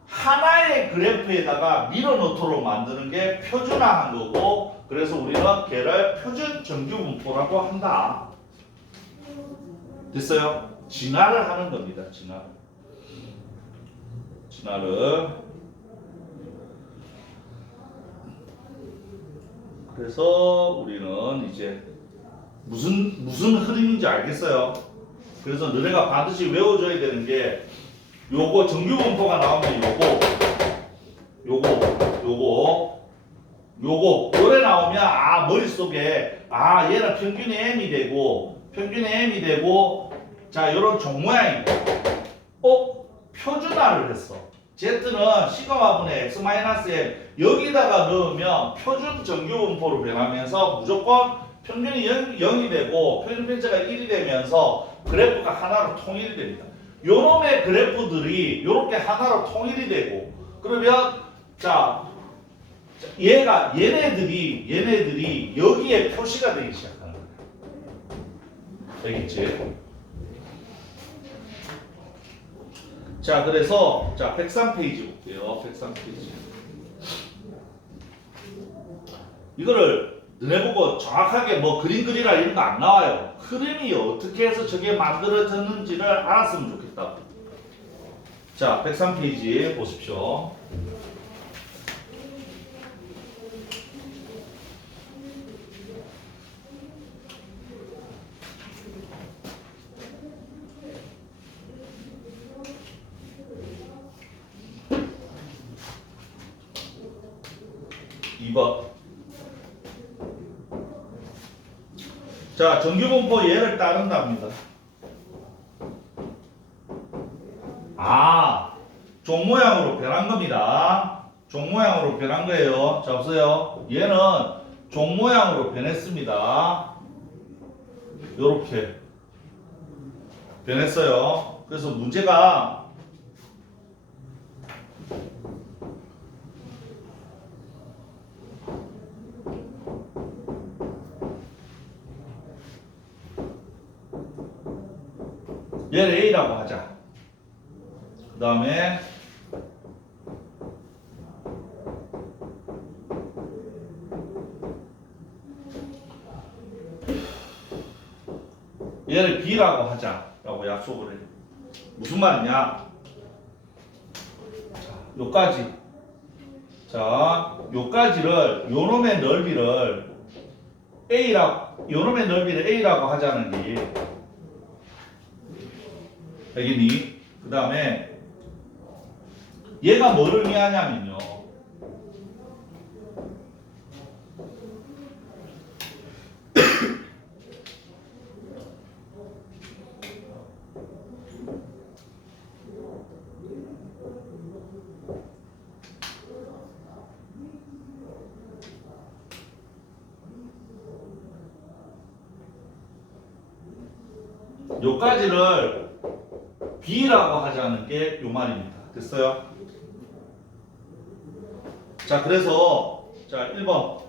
하나의 그래프에다가 밀어넣도록 만드는 게 표준화한 거고 그래서 우리는 걔를 표준 정규 분포라고 한다. 됐어요? 진화를 하는 겁니다. 진화를. 그래서 우리는 이제 무슨 흐름인지 알겠어요? 그래서 너네가 반드시 외워줘야 되는 게 요거 정규 분포가 나오면 요거 요래 나오면 머릿속에 얘는 평균의 m이 되고 자 요런 종 모양이 표준화를 했어. Z는 시그마분의 x-m 여기다가 넣으면 표준 정규 분포로 변하면서 무조건 평균이 0이 되고 표준 편차가 1이 되면서 그래프가 하나로 통일이 됩니다. 요놈의 그래프들이 요렇게 하나로 통일이 되고 그러면 자 얘네들이 여기에 표시가 되기 시작하는 거야. 되겠지? 자 그래서 자 103페이지 볼게요. 103페이지 이거를 너네 보고 정확하게 뭐 그림 그리라 이런 거 안 나와요. 흐름이 어떻게 해서 저게 만들어졌는지를 알았으면 좋겠다. 자 103페이지 보십시오. 자, 정규분포 얘를 따른답니다. 종 모양으로 변한 겁니다. 종 모양으로 변한 거예요. 자, 보세요. 얘는 종 모양으로 변했습니다. 요렇게 변했어요. 그래서 문제가 얘를 A라고 하자. 그 다음에 얘를 B라고 하자라고 약속을 해. 무슨 말이냐? 자, 요까지. 자, 요까지를 요놈의 넓이를 요놈의 넓이를 A라고 하자는 게 알겠니? 그 다음에 얘가 뭐를 의미하냐면요. 요까지를 B라고 하자는 게 요 말입니다. 됐어요? 자, 그래서 자, 1번.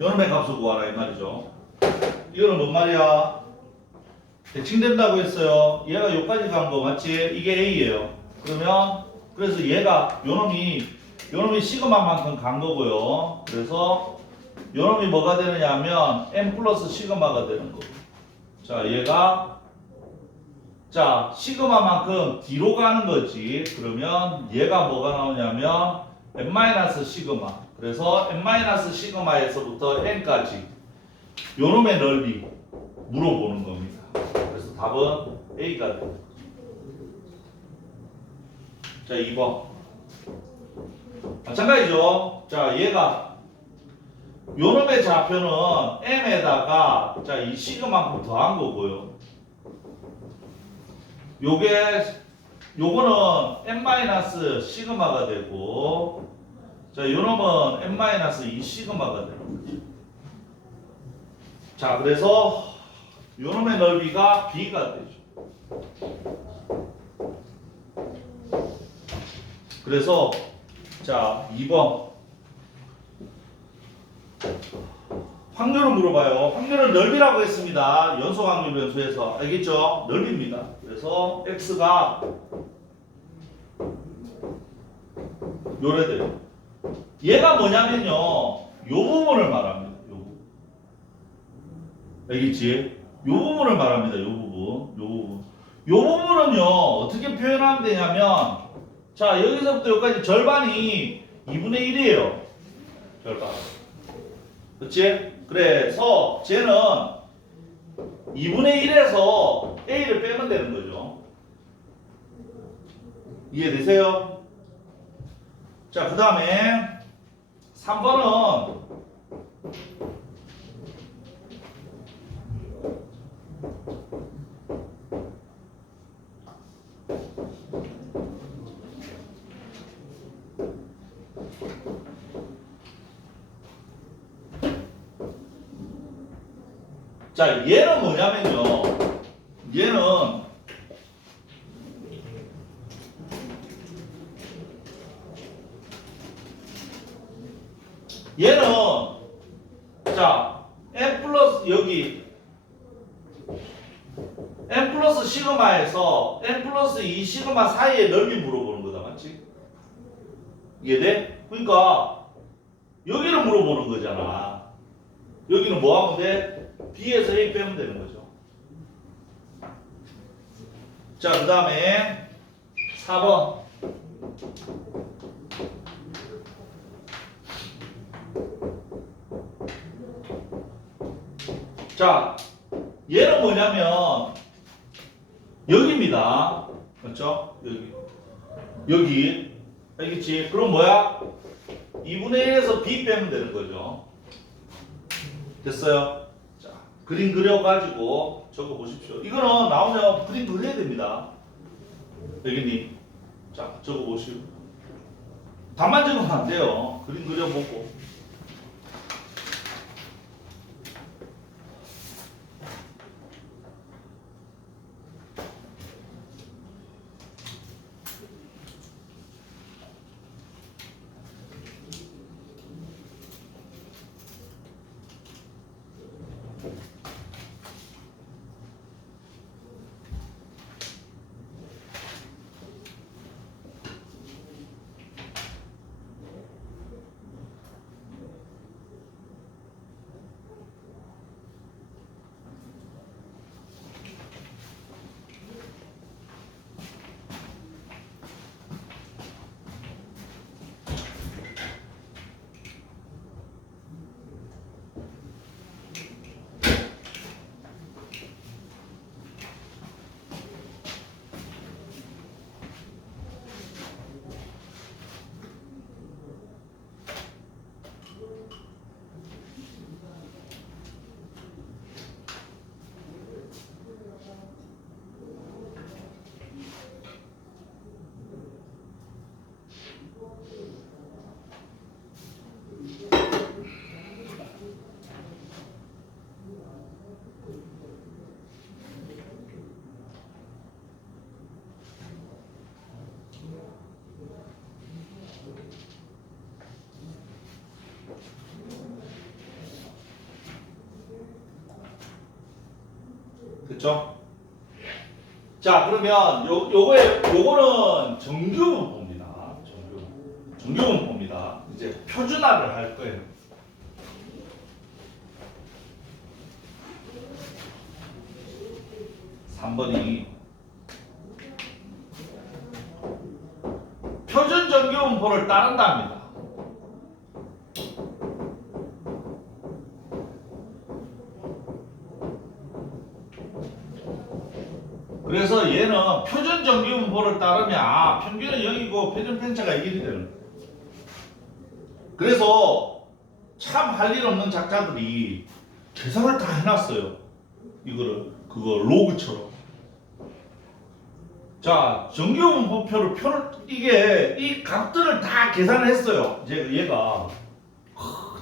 요놈의 값을 구하라 이 말이죠. 이거는 뭔 말이야? 대칭된다고 했어요. 얘가 여기까지 간 거 맞지? 이게 A예요. 그러면 그래서 얘가 요놈이 시그마만큼 간 거고요. 그래서 요놈이 뭐가 되느냐 하면 M 플러스 시그마가 되는 거고. 자, 얘가 자 시그마만큼 뒤로 가는 거지. 그러면 얘가 뭐가 나오냐면 M 마이너스 시그마. 그래서 M 마이너스 시그마에서부터 N까지 요놈의 넓이 물어보는 겁니다. 그래서 답은 A가 됩니다. 자, 2번. 마찬가지죠. 자, 얘가 요놈의 좌표는 M에다가 자, 이 시그만큼 더한 거고요. 요거는 M 마이너스 시그마가 되고 자, 요놈은 M 마이너스 2 시그마가 되는 거죠. 자, 그래서 요놈의 넓이가 B가 되죠. 그래서 자 2번 확률을 물어봐요. 확률은 넓이라고 했습니다. 연속 확률 변수에서. 알겠죠? 넓이입니다. 그래서 x가 요래돼요. 얘가 뭐냐면요. 요 부분을 말합니다. 요 부분. 알겠지? 요 부분을 말합니다. 요 부분. 요 부분. 요 부분은요. 어떻게 표현하면 되냐면 자, 여기서부터 여기까지 절반이 2분의 1이에요. 절반. 그치? 그래서 쟤는 2분의 1에서 A를 빼면 되는 거죠. 이해되세요? 자, 그 다음에 3번은 자, 얘는 뭐냐면요. 얘는 자, n 플러스 여기 n 플러스 시그마에서 n 플러스 2 시그마 사이의 넓이 물어보는 거다. 맞지? 이해돼? 그러니까 여기를 물어보는 거잖아. 여기는 뭐 하면 돼? B에서 A 빼면 되는 거죠. 자, 그 다음에 4번. 자, 얘는 뭐냐면 여기입니다. 맞죠? 여기. 알겠지? 그럼 뭐야? 2분의 1에서 B 빼면 되는 거죠. 됐어요? 자, 그림 그려가지고 적어 보십시오. 이거는 나오면 그림 그려야 됩니다. 여기님. 자, 적어 보시오. 답만 적으면 안 돼요. 그림 그려보고. 그쵸? 자, 그러면 요거는 정규분포입니다. 정규분포입니다. 이제 표준화를 할 거예요. 3번이 표준 정규분포를 따른답니다. 그래서 얘는 표준 정규분포를 따르면 평균은 0이고 표준 편차가 1이 되는 거예요. 그래서 참 할 일 없는 작자들이 계산을 다 해놨어요. 그거 로그처럼. 자, 정규분포표를 이게 이 값들을 다 계산을 했어요. 이제 얘가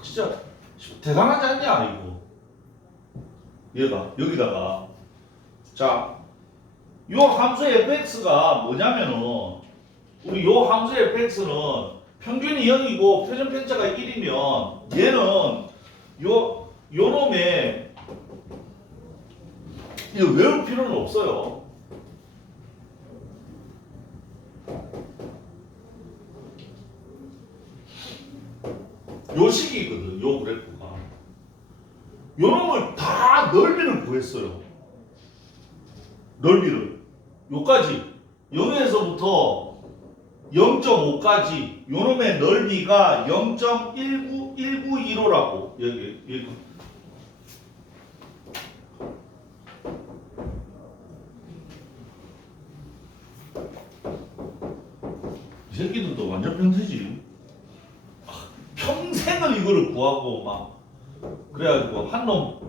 진짜 대단하지 않냐 이거. 얘가 여기다가 자. 요 함수의 fx가 뭐냐면은 우리 요 함수의 fx는 평균이 0이고 표준 편차가 1이면 얘는 요놈에 이거 외울 필요는 없어요. 요 식이거든, 요 그래프가. 요놈을 다 넓이를 구했어요. 넓이를. 요까지. 0에서부터 0.5까지 요놈의 넓이가 0.19195라고 여기. 이 새끼들도 완전 평세지. 평생을 이거를 구하고 막 그래가지고 한 놈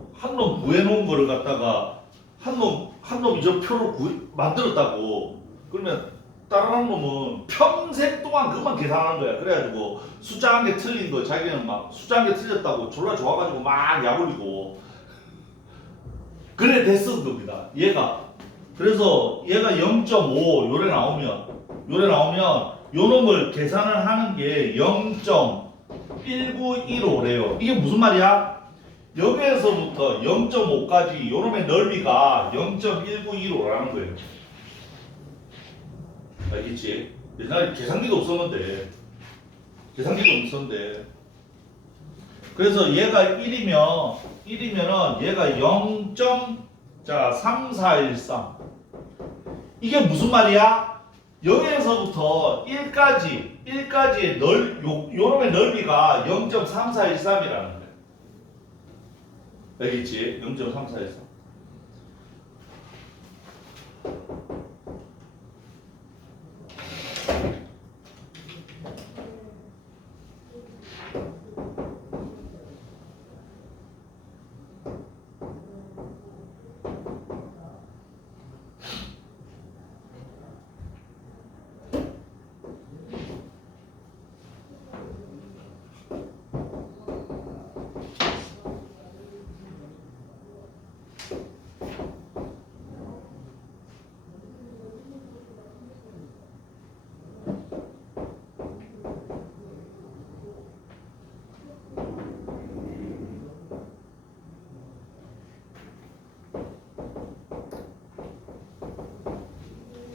구해놓은 거를 갖다가 한 놈이 저 표를 만들었다고 그러면 다른 놈은 평생 동안 그만 계산하는 거야. 그래가지고 숫자 한 개 틀린 거 자기는 막 숫자 한 개 틀렸다고 졸라 좋아가지고 막 야부리고 그래 됐은 겁니다. 얘가 그래서 얘가 0.5 요래 나오면 요 놈을 계산을 하는 게 0.1915래요. 이게 무슨 말이야? 여기에서부터 0.5까지 요놈의 넓이가 0.1915라는 거예요. 알겠지? 옛날에 계산기도 없었는데 그래서 얘가 1이면은 얘가 0.3413 이게 무슨 말이야? 0에서부터 1까지의 요놈의 넓이가 0.3413이라는 거야. 알겠지? 0.3413.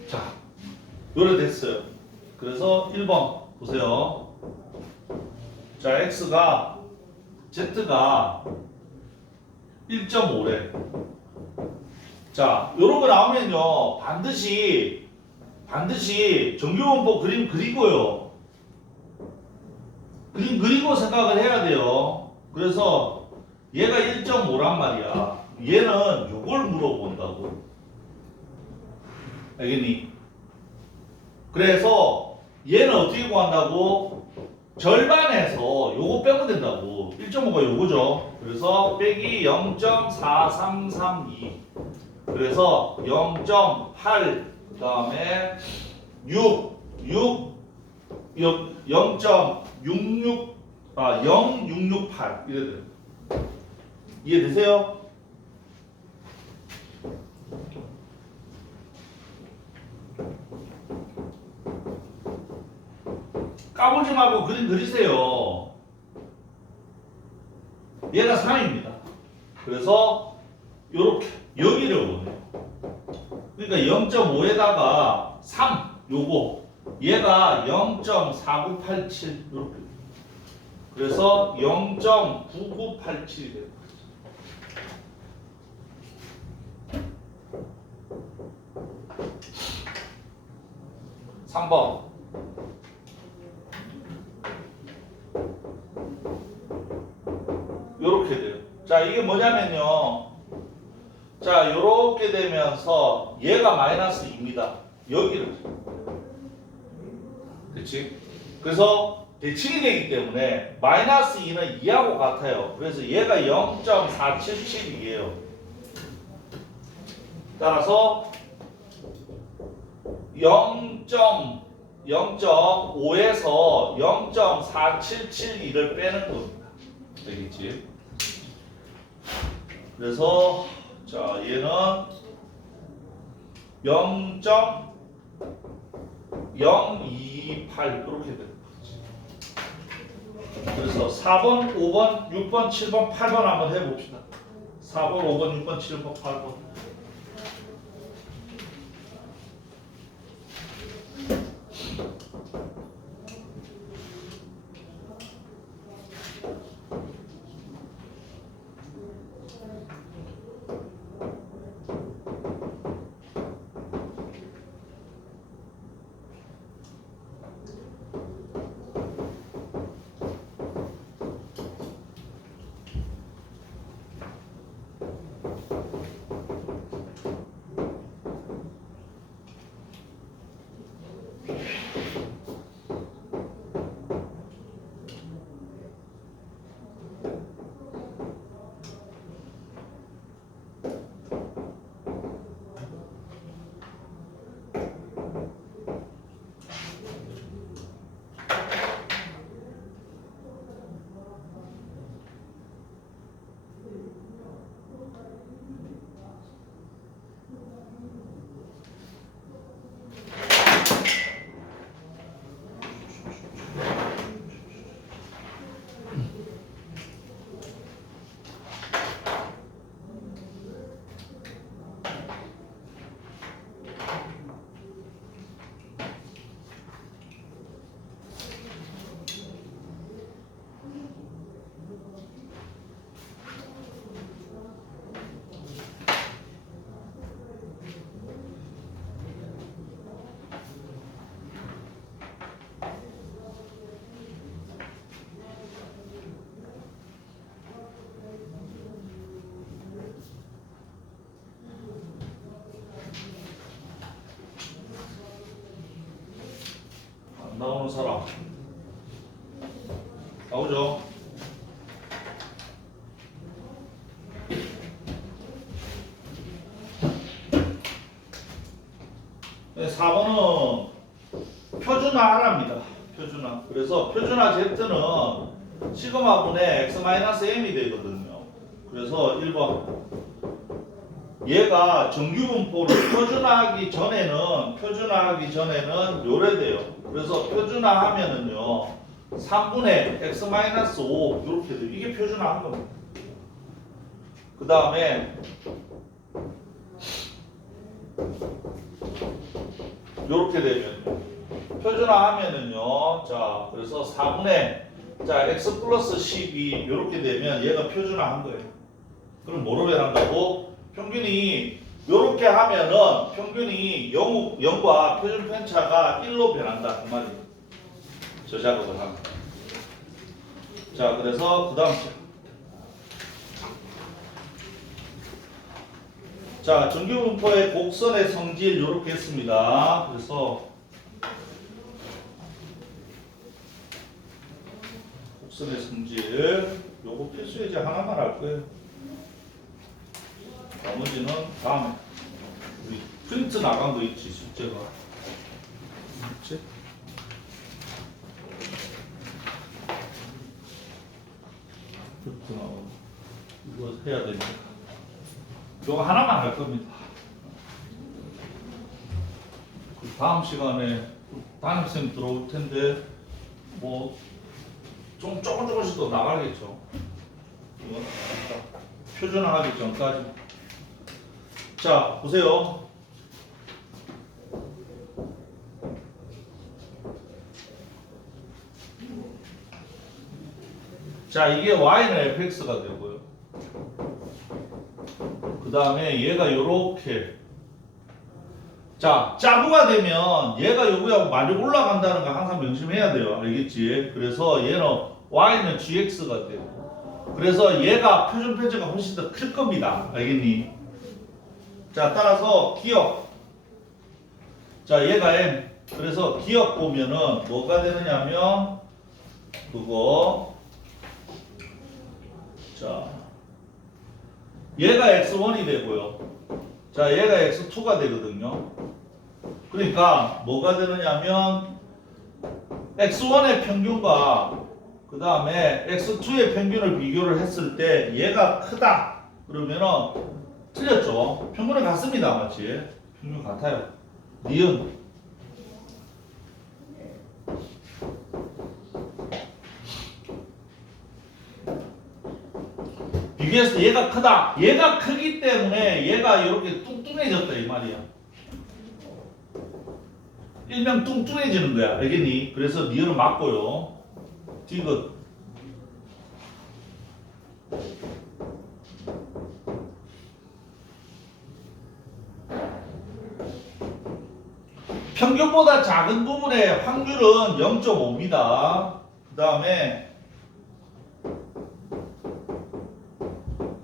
자, 요래 됐어요. 그래서 1번 보세요. 자, Z가 1.5래. 자, 요런 거 나오면요. 반드시 정규원법 그림 그리고요. 그림 그리고 생각을 해야 돼요. 그래서 얘가 1.5란 말이야. 얘는 요걸 물어본다고. 알겠니? 그래서 얘는 어떻게 구한다고? 절반에서 요거 빼면 된다고. 1.5가 요거죠. 그래서 빼기 0.4332. 그래서 0.8 그 다음에 0.6668 이래 돼요. 이해되세요? 까불지 말고 그림 그리세요. 얘가 3입니다. 그래서 요렇게 여기를 원해요. 그러니까 0.5에다가 3 요거 얘가 0.4987 이렇게. 그래서 0.9987이 돼요. 3번. 요렇게 돼요. 자, 이게 뭐냐면요. 자, 요렇게 되면서 얘가 마이너스 2입니다. 여기를. 그치? 그래서 대칭이 되기 때문에 마이너스 2는 2하고 같아요. 그래서 얘가 0.477이에요. 따라서 0.5에서 0.4772를 빼는 겁니다. 되겠지? 그래서 자, 얘는 0.028 이렇게 되는 거지. 그래서 4번, 5번, 6번, 7번, 8번 한번 해봅시다. 4번, 5번, 6번, 7번, 8번. 나오는 사람 나오죠? 네, 4번은 표준화랍니다. 표준화. 그래서 표준화 Z는 시그마분의 x-m이 되거든요. 그래서 1번 얘가 정규분포를 표준화하기 전에는 요래 돼요. 그래서 표준화하면은요 3분의 x-5 이렇게 돼요. 이게 표준화한 겁니다. 그 다음에 이렇게 되면 표준화하면은요 자 그래서 4분의 자 x 플러스 12 이렇게 되면 얘가 표준화한 거예요. 그럼 뭐로 변한다고? 평균이 이렇게 하면은 평균이 0과 표준 편차가 1로 변한다 그 말이에요. 저 작업을 하면. 자 그래서 그 다음 자 정규분포의 곡선의 성질 이렇게 했습니다. 그래서 곡선의 성질 요거 필수 예제 하나만 할 거예요. 나머지는 다음에 우리 프린트 나간 거 있지 숙제가 있지? 프린트 나간 거 이거 해야 되니까 이거 하나만 할 겁니다. 그 다음 시간에 담임쌤 들어올 텐데 뭐 좀 조금씩 더 나가겠죠. 이건 표준화하기 전까지. 자 보세요. 자 이게 y는 fx가 되고요. 그 다음에 얘가 요렇게 자 짜부가 되면 얘가 요거하고 많이 올라간다는 거 항상 명심해야 돼요. 알겠지? 그래서 얘는 y는 gx가 되고 그래서 얘가 표준 편차가 훨씬 더 클 겁니다. 알겠니? 자 따라서 기억 자 얘가 m 그래서 기억 보면은 뭐가 되느냐면 그거 자 얘가 x1이 되고요. 자 얘가 x2가 되거든요. 그러니까 뭐가 되느냐면 x1의 평균과 그 다음에 x2의 평균을 비교를 했을 때 얘가 크다 그러면은 틀렸죠. 평균은 같습니다. 맞지? 평균 같아요. 니은 비교해서 얘가 크다. 얘가 크기 때문에 얘가 이렇게 뚱뚱해졌다 이 말이야. 일명 뚱뚱해지는 거야. 알겠니? 그래서 니은은 맞고요. 디귿. 평균보다 작은 부분의 확률은 0.5입니다. 그 다음에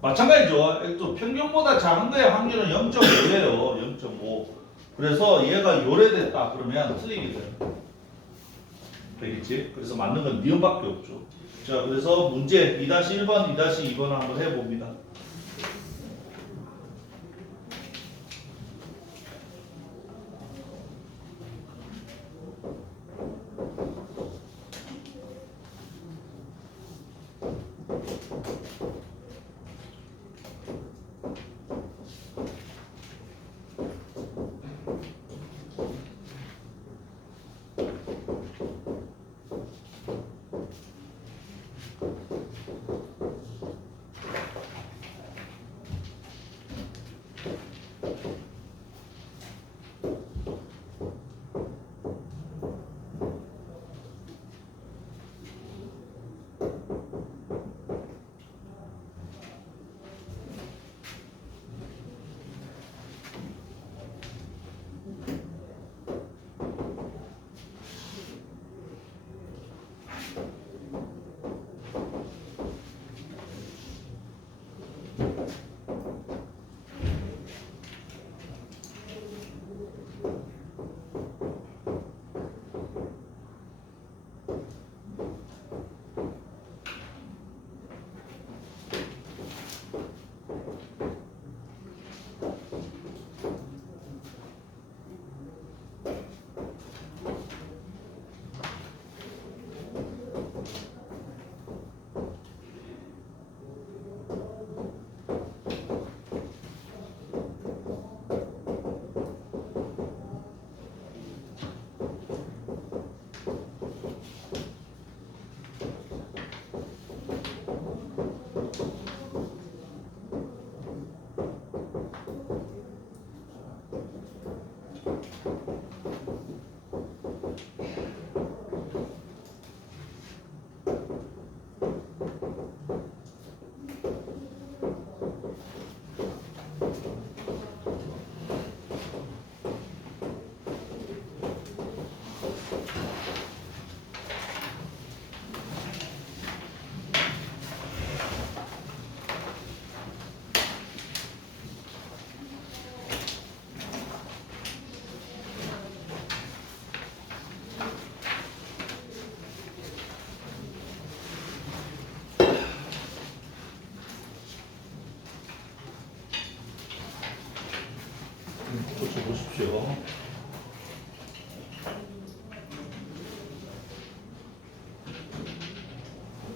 마찬가지죠. 또 평균보다 작은 거의 확률은 0.5예요. 0.5. 그래서 얘가 요래됐다 그러면 틀리게 돼요. 되겠지? 그래서 맞는 건 니은밖에 없죠. 자, 그래서 문제 2-1번, 2-2번 한번 해봅니다. 고쳐보십시오.